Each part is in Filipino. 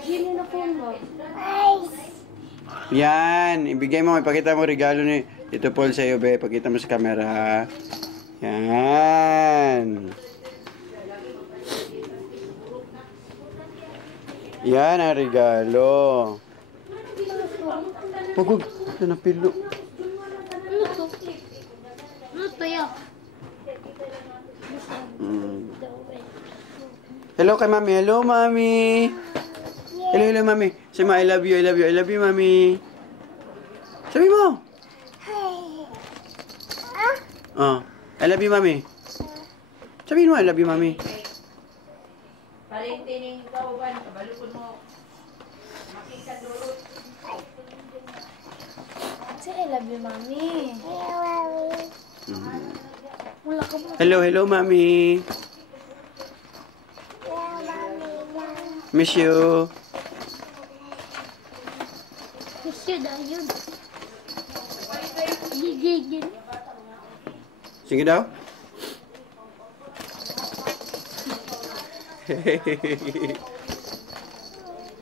Gini na phone mo. Yan, ibigay mo, ipakita mo regalo ni Tito Paul sa iyo, be. Pakita mo sa camera. Yan. Yan ang regalo. Pagod, ito na pilo. Ano to? Ano to ya? Hello kay mami. Hello, mami. Hello, hello, mami. Say mo, I love you, I love you, I love you, mami. Sabi mo. Oh, I love you, mami. Sabihin mo, I love you, mami. Palintining kauban, kabalukon mo. Makikadurot. Say I love you, mami. Wala ka ba? Hello, hello, mami. Miss you. Kasi dahil. Gigigil. Sige daw.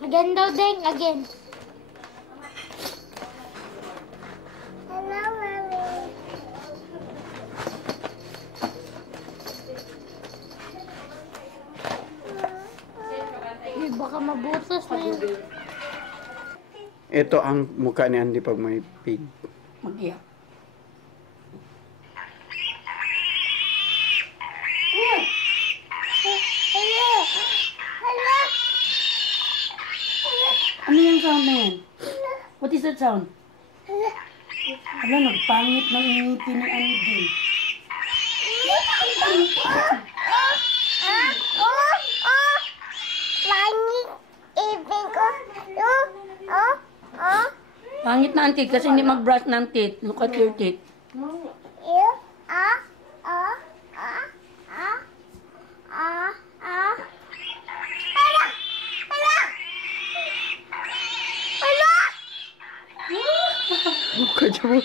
Again daw, Deng. Again. Hello, mami. Baka mabutas na yun. Ito ang mukha ni Andy pag may pig. Mag-iyak. Hello! Hello! Ano yung sound na yan? What is that sound? Ala, nagpangit ng ngiti ni Andy. Pangit na ang teeth kasi hindi mag-brush ng teeth. Look at your teeth. Mukha niya mo.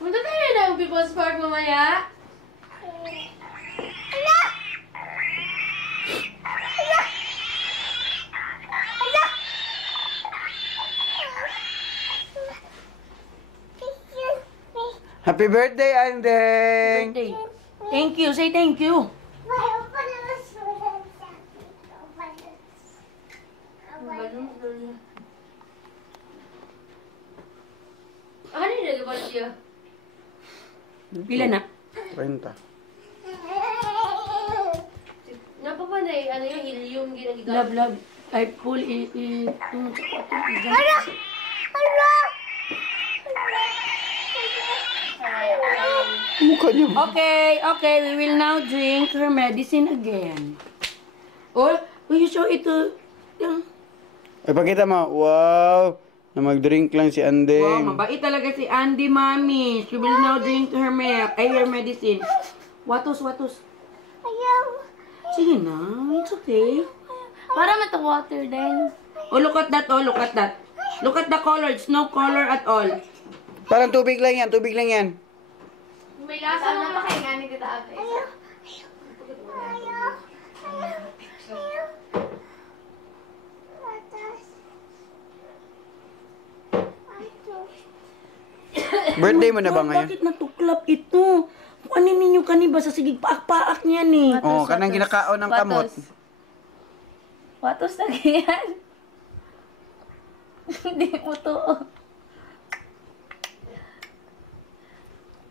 Punta tayo na yung People's Park mamaya. Happy birthday, Andeng! Birthday. Thank you. Say thank you. Ano yung nagabal siya? Pila na? 30. Napapanay, ano yung helium ginagigamit? Love, love. I pull it. Mukha niya mo. Okay, okay. We will now drink her medicine again. Or, will you show it to... Ay, pakita mo. Wow! Na mag-drink lang si Wow, Andeng. mabait talaga si Andy, mami. She will now drink her her medicine. Watos, watos. Ayaw. Sige na, it's okay. Para mata-water din. Oh, look at that, oh, look at that. Look at the color, it's no color at all. Parang tubig lang yan, tubig lang yan. May lasa na makainganin kita ate. Ayaw. Birthday mo na ba ngayon? Bakit natuklap ito? Ano ninyo kaniba sa sigig paak-paak niyan eh. Oh, kanang ginakaon ng kamot. Watos na ganyan. Hindi mo to.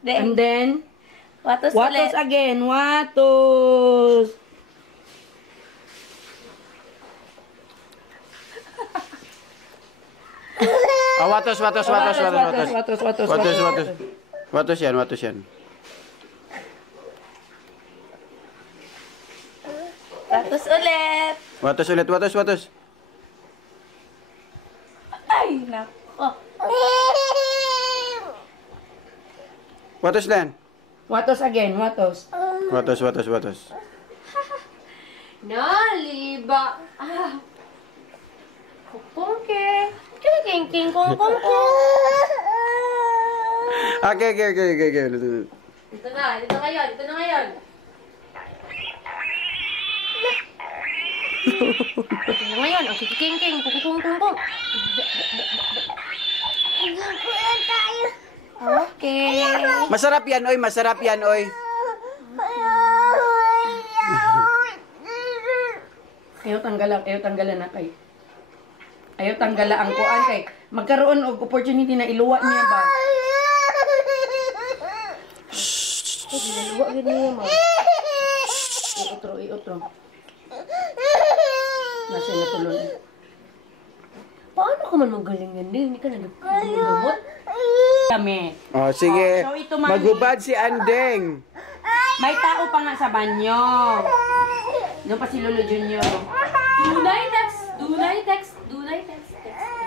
And then, Watos watos ulit. again, watos. Ah, watos. Watos. Watos yan. Watos ulit. Watos. Ay, nako. Watos lang. Watos again, watos. Watos. Naliba. Ah. Kupongke. King, kong. Okay. Dito na ngayon. Dito na ngayon. Okay, king. Kung. Okay. Masarap yan, oy. Ayaw tanggalan na kay. Ayaw tanggalan ang kuan kay. Magkaroon og opportunity na iluwa niya ba? Iluwa gid niya mo. Iotro. Nasa na tulon. Paano ka man magaling yan? Hindi ka nag-gamot? Kami. Oh, sige. So, ito, mami. Maghubad si Andeng. May tao pa nga sa banyo. Doon pa si Lolo Junior. Dunay text.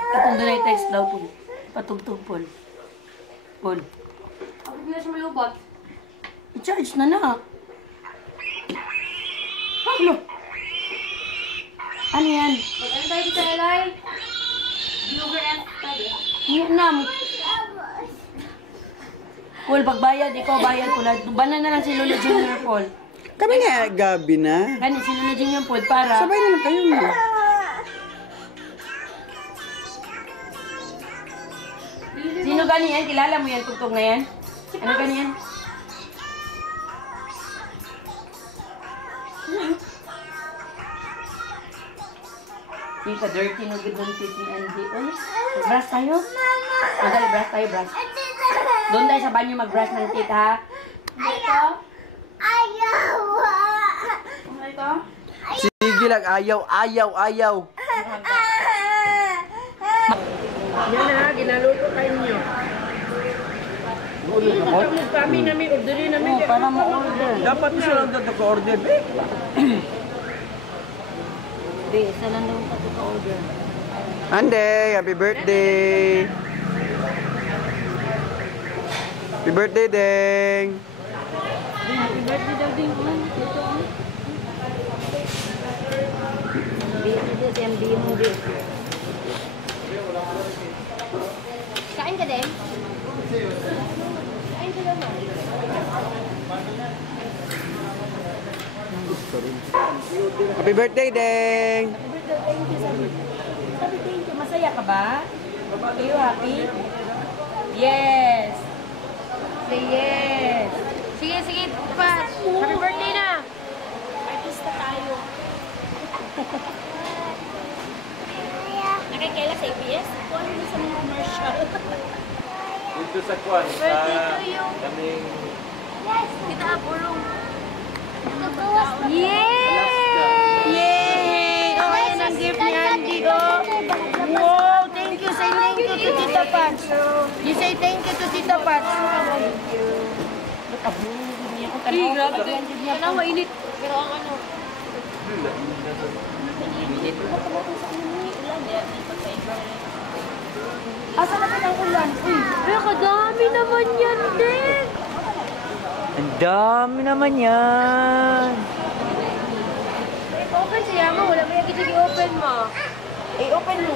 Katong doon ay text daw po. Patugtog po. Paul. Ako na siya malubot. I-charge na na. Ano? Ano yan? Ano tayo dito, Eli? Viewer F tayo. Yan na. Paul, pagbayad, ikaw bayad ko. Banan na lang si Lolo Junior, Paul. Kami nga, gabi na. Kani si Lolo Junior, Paul, para... Sabay na lang kayo mo. Sino gani yan? Kilala mo yan, tugtog na yan? Ano gani yan? Yung ka-dirty no good one fit ni Andy. Uy, mag-brush tayo? Madali, brush tayo, brush. Doon tayo sa banyo mag-brush ng teeth, ha? Ito? Ito? Sige lang, ayaw. Yan ha, ginaluto kayo niyo. Kami namin, orderin namin. Oo, para ma-order. Dapat na lang ito ka-order, eh. Hindi, isa lang daw ito ka-order. Andeng, happy birthday. Happy birthday, Deng. Happy birthday daw din. Ito. Birthday si MD mo din. Kain ka din? Kain ka naman. Happy birthday, Deng. Sabi thank you. Masaya ka ba? Are you happy? Yes. Say yes. Sige, Pat. Happy birthday na. Artista tayo. Nakikila sa ABS? Kung ano sa mga commercial. Dito sa Kwan, kaming Kita apurong. Yay! Oh, ayan ang gift ni Andy, oh. Wow, thank you. Say thank you to Tita Pats. You say thank you to Tita Pats. Thank you. Grabe. Ano, mainit. Pero ang ano. Asa na ka ng ulan? Uy, Pero kadami naman yan, din. Ang dami naman yan. Open siya mo. Wala mo yung i-open mo. open mo.